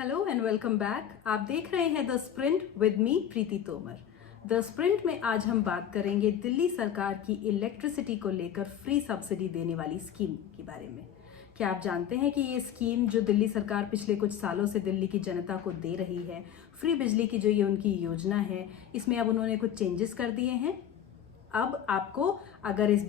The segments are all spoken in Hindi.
Hello and welcome back. आप देख रहे हैं the sprint with me Preeti Tomar. The sprint में आज हम बात करेंगे दिल्ली सरकार की इलेक्ट्रिसिटी को लेकर फ्री सब्सिडी देने वाली स्कीम के बारे में। क्या आप जानते हैं कि ये स्कीम जो दिल्ली सरकार पिछले कुछ सालों से दिल्ली की जनता को दे रही है, फ्री बिजली की जो ये उनकी योजना है, इसमें अब उन्होंने कुछ चेंजेस कर दिए हैं। अब आपको अगर इस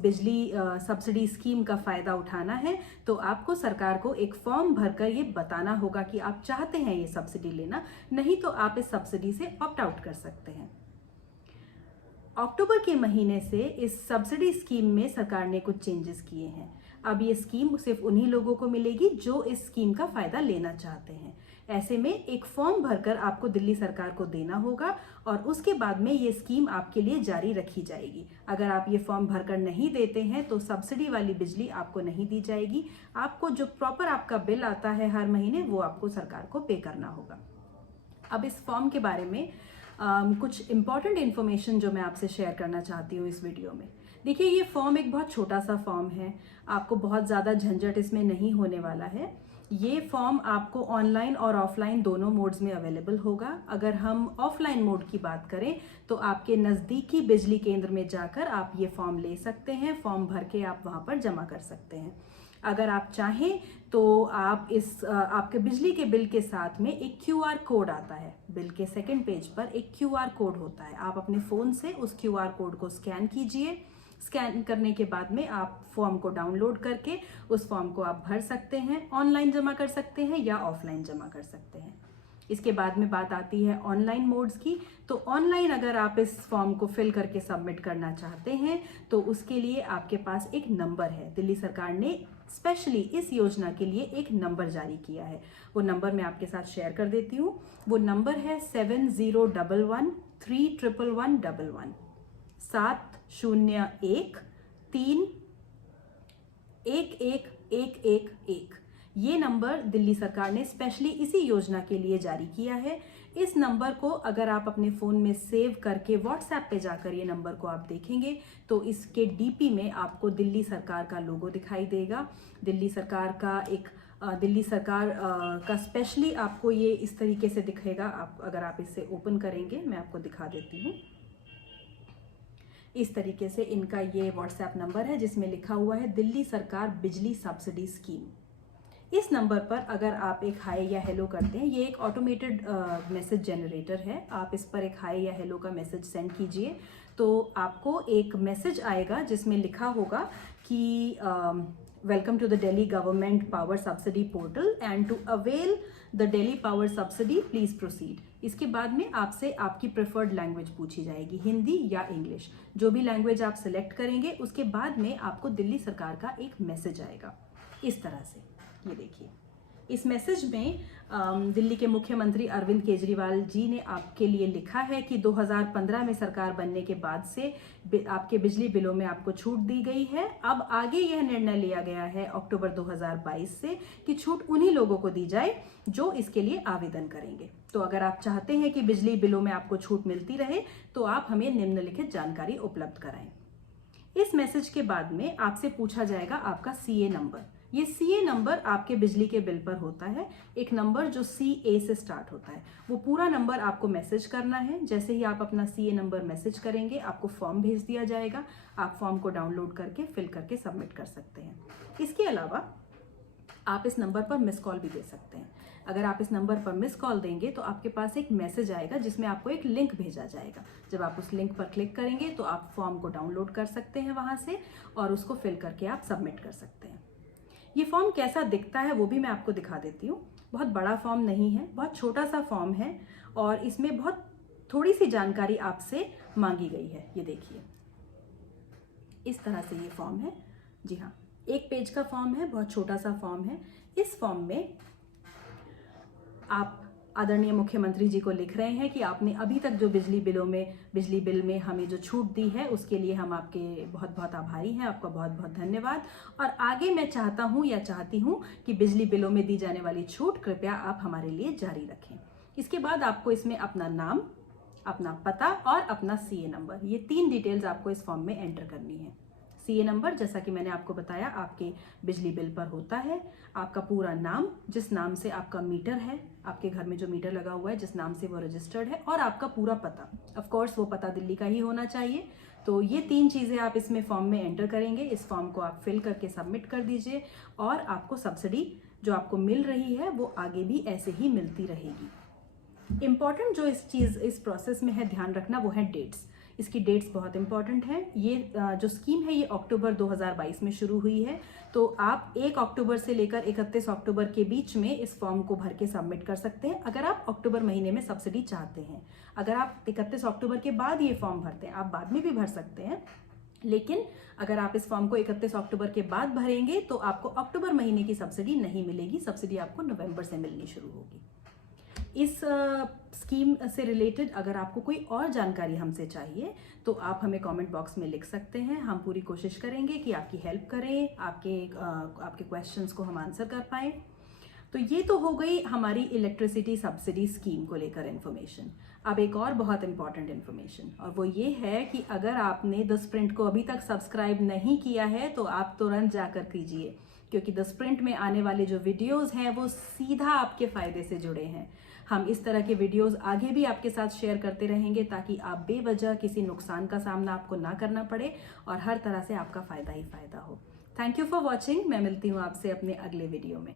बिजली सब्सिडी स्कीम का फ़ायदा उठाना है तो आपको सरकार को एक फॉर्म भरकर ये बताना होगा कि आप चाहते हैं ये सब्सिडी लेना, नहीं तो आप इस सब्सिडी से ऑप्ट आउट कर सकते हैं। अक्टूबर के महीने से इस सब्सिडी स्कीम में सरकार ने कुछ चेंजेस किए हैं। अब ये स्कीम सिर्फ उन्हीं लोगों को मिलेगी जो इस स्कीम का फ़ायदा लेना चाहते हैं। ऐसे में एक फॉर्म भरकर आपको दिल्ली सरकार को देना होगा और उसके बाद में ये स्कीम आपके लिए जारी रखी जाएगी। अगर आप ये फॉर्म भरकर नहीं देते हैं तो सब्सिडी वाली बिजली आपको नहीं दी जाएगी। आपको जो प्रॉपर आपका बिल आता है हर महीने वो आपको सरकार को पे करना होगा। अब इस फॉर्म के बारे में कुछ इम्पॉर्टेंट इन्फॉर्मेशन जो मैं आपसे शेयर करना चाहती हूँ इस वीडियो में। देखिए, ये फॉर्म एक बहुत छोटा सा फॉर्म है, आपको बहुत ज़्यादा झंझट इसमें नहीं होने वाला है। ये फॉर्म आपको ऑनलाइन और ऑफलाइन दोनों मोड्स में अवेलेबल होगा। अगर हम ऑफलाइन मोड की बात करें तो आपके नज़दीकी बिजली केंद्र में जाकर आप ये फॉर्म ले सकते हैं। फॉर्म भर के आप वहाँ पर जमा कर सकते हैं। अगर आप चाहें तो आप आपके बिजली के बिल के साथ में एक QR कोड आता है। बिल के सेकंड पेज पर एक QR कोड होता है। आप अपने फ़ोन से उस QR कोड को स्कैन कीजिए। स्कैन करने के बाद में आप फॉर्म को डाउनलोड करके उस फॉर्म को आप भर सकते हैं। ऑनलाइन जमा कर सकते हैं या ऑफलाइन जमा कर सकते हैं। इसके बाद में बात आती है ऑनलाइन मोड्स की। तो ऑनलाइन अगर आप इस फॉर्म को फिल करके सबमिट करना चाहते हैं तो उसके लिए आपके पास एक नंबर है। दिल्ली सरकार ने स्पेशली इस योजना के लिए एक नंबर जारी किया है। वो नंबर मैं आपके साथ शेयर कर देती हूँ। वो नंबर है 7011311111 701-3-11-111। ये नंबर दिल्ली सरकार ने स्पेशली इसी योजना के लिए जारी किया है। इस नंबर को अगर आप अपने फ़ोन में सेव करके व्हाट्सएप पे जाकर ये नंबर को आप देखेंगे तो इसके DP में आपको दिल्ली सरकार का लोगो दिखाई देगा। दिल्ली सरकार का स्पेशली आपको ये इस तरीके से दिखेगा। अगर आप इसे ओपन करेंगे, मैं आपको दिखा देती हूँ। इस तरीके से इनका ये व्हाट्सएप नंबर है जिसमें लिखा हुआ है दिल्ली सरकार बिजली सब्सिडी स्कीम। इस नंबर पर अगर आप एक हाय या हेलो करते हैं, ये एक ऑटोमेटेड मैसेज जनरेटर है। आप इस पर एक हाय या हेलो का मैसेज सेंड कीजिए तो आपको एक मैसेज आएगा जिसमें लिखा होगा कि welcome to the Delhi government power subsidy portal and to avail the Delhi power subsidy please proceed. इसके बाद में आपसे आपकी प्रेफर्ड लैंग्वेज पूछी जाएगी, हिंदी या इंग्लिश। जो भी लैंग्वेज आप सिलेक्ट करेंगे उसके बाद में आपको दिल्ली सरकार का एक मैसेज आएगा इस तरह से। ये देखिए, इस मैसेज में दिल्ली के मुख्यमंत्री अरविंद केजरीवाल जी ने आपके लिए लिखा है कि 2015 में सरकार बनने के बाद से आपके बिजली बिलों में आपको छूट दी गई है। अब आगे यह निर्णय लिया गया है अक्टूबर 2022 से कि छूट उन्हीं लोगों को दी जाए जो इसके लिए आवेदन करेंगे। तो अगर आप चाहते हैं कि बिजली बिलों में आपको छूट मिलती रहे तो आप हमें निम्नलिखित जानकारी उपलब्ध कराएं। इस मैसेज के बाद में आपसे पूछा जाएगा आपका CA नंबर। ये CA नंबर आपके बिजली के बिल पर होता है, एक नंबर जो CA से स्टार्ट होता है। वो पूरा नंबर आपको मैसेज करना है। जैसे ही आप अपना CA नंबर मैसेज करेंगे आपको फॉर्म भेज दिया जाएगा। आप फॉर्म को डाउनलोड करके फिल करके सबमिट कर सकते हैं। इसके अलावा आप इस नंबर पर मिस कॉल भी दे सकते हैं। अगर आप इस नंबर पर मिस कॉल देंगे तो आपके पास एक मैसेज आएगा जिसमें आपको एक लिंक भेजा जाएगा। जब आप उस लिंक पर क्लिक करेंगे तो आप फॉर्म को डाउनलोड कर सकते हैं वहाँ से और उसको फिल करके आप सबमिट कर सकते हैं। ये फॉर्म कैसा दिखता है वो भी मैं आपको दिखा देती हूँ। बहुत बड़ा फॉर्म नहीं है, बहुत छोटा सा फॉर्म है और इसमें बहुत थोड़ी सी जानकारी आपसे मांगी गई है। ये देखिए, इस तरह से ये फॉर्म है। जी हाँ, एक पेज का फॉर्म है, बहुत छोटा सा फॉर्म है। इस फॉर्म में आप आदरणीय मुख्यमंत्री जी को लिख रहे हैं कि आपने अभी तक जो बिजली बिल में हमें जो छूट दी है उसके लिए हम आपके बहुत बहुत आभारी हैं। आपका बहुत बहुत धन्यवाद। और आगे मैं चाहता हूं या चाहती हूं कि बिजली बिलों में दी जाने वाली छूट कृपया आप हमारे लिए जारी रखें। इसके बाद आपको इसमें अपना नाम, अपना पता और अपना CA नंबर, ये 3 डिटेल्स आपको इस फॉर्म में एंटर करनी है। सीए नंबर जैसा कि मैंने आपको बताया आपके बिजली बिल पर होता है, आपका पूरा नाम, जिस नाम से आपका मीटर है, आपके घर में जो मीटर लगा हुआ है जिस नाम से वो रजिस्टर्ड है, और आपका पूरा पता। ऑफ कोर्स वो पता दिल्ली का ही होना चाहिए। तो ये 3 चीज़ें आप इसमें फॉर्म में एंटर करेंगे। इस फॉर्म को आप फिल करके सबमिट कर दीजिए और आपको सब्सिडी जो आपको मिल रही है वो आगे भी ऐसे ही मिलती रहेगी। इम्पॉर्टेंट जो इस प्रोसेस में है ध्यान रखना वो है डेट्स। इसकी डेट्स बहुत इंपॉर्टेंट है। ये जो स्कीम है ये अक्टूबर 2022 में शुरू हुई है। तो आप 1 अक्टूबर से लेकर 31 अक्टूबर के बीच में इस फॉर्म को भर के सबमिट कर सकते हैं अगर आप अक्टूबर महीने में सब्सिडी चाहते हैं। अगर आप 31 अक्टूबर के बाद ये फॉर्म भरते हैं, आप बाद में भी भर सकते हैं, लेकिन अगर आप इस फॉर्म को 31 अक्टूबर के बाद भरेंगे तो आपको अक्टूबर महीने की सब्सिडी नहीं मिलेगी। सब्सिडी आपको नवंबर से मिलनी शुरू होगी। इस स्कीम से रिलेटेड अगर आपको कोई और जानकारी हमसे चाहिए तो आप हमें कमेंट बॉक्स में लिख सकते हैं। हम पूरी कोशिश करेंगे कि आपकी हेल्प करें, आपके क्वेश्चंस को हम आंसर कर पाएँ। तो ये तो हो गई हमारी इलेक्ट्रिसिटी सब्सिडी स्कीम को लेकर इन्फॉर्मेशन। अब एक और बहुत इंपॉर्टेंट इन्फॉर्मेशन, और वो ये है कि अगर आपने द स्प्रिंट को अभी तक सब्सक्राइब नहीं किया है तो आप तुरंत जाकर कीजिए, क्योंकि द स्प्रिंट में आने वाले जो वीडियोस हैं वो सीधा आपके फ़ायदे से जुड़े हैं। हम इस तरह के वीडियोस आगे भी आपके साथ शेयर करते रहेंगे ताकि आप बेवजह किसी नुकसान का सामना आपको ना करना पड़े और हर तरह से आपका फ़ायदा ही फ़ायदा हो। Thank you for watching. मैं मिलती हूँ आपसे अपने अगले वीडियो में।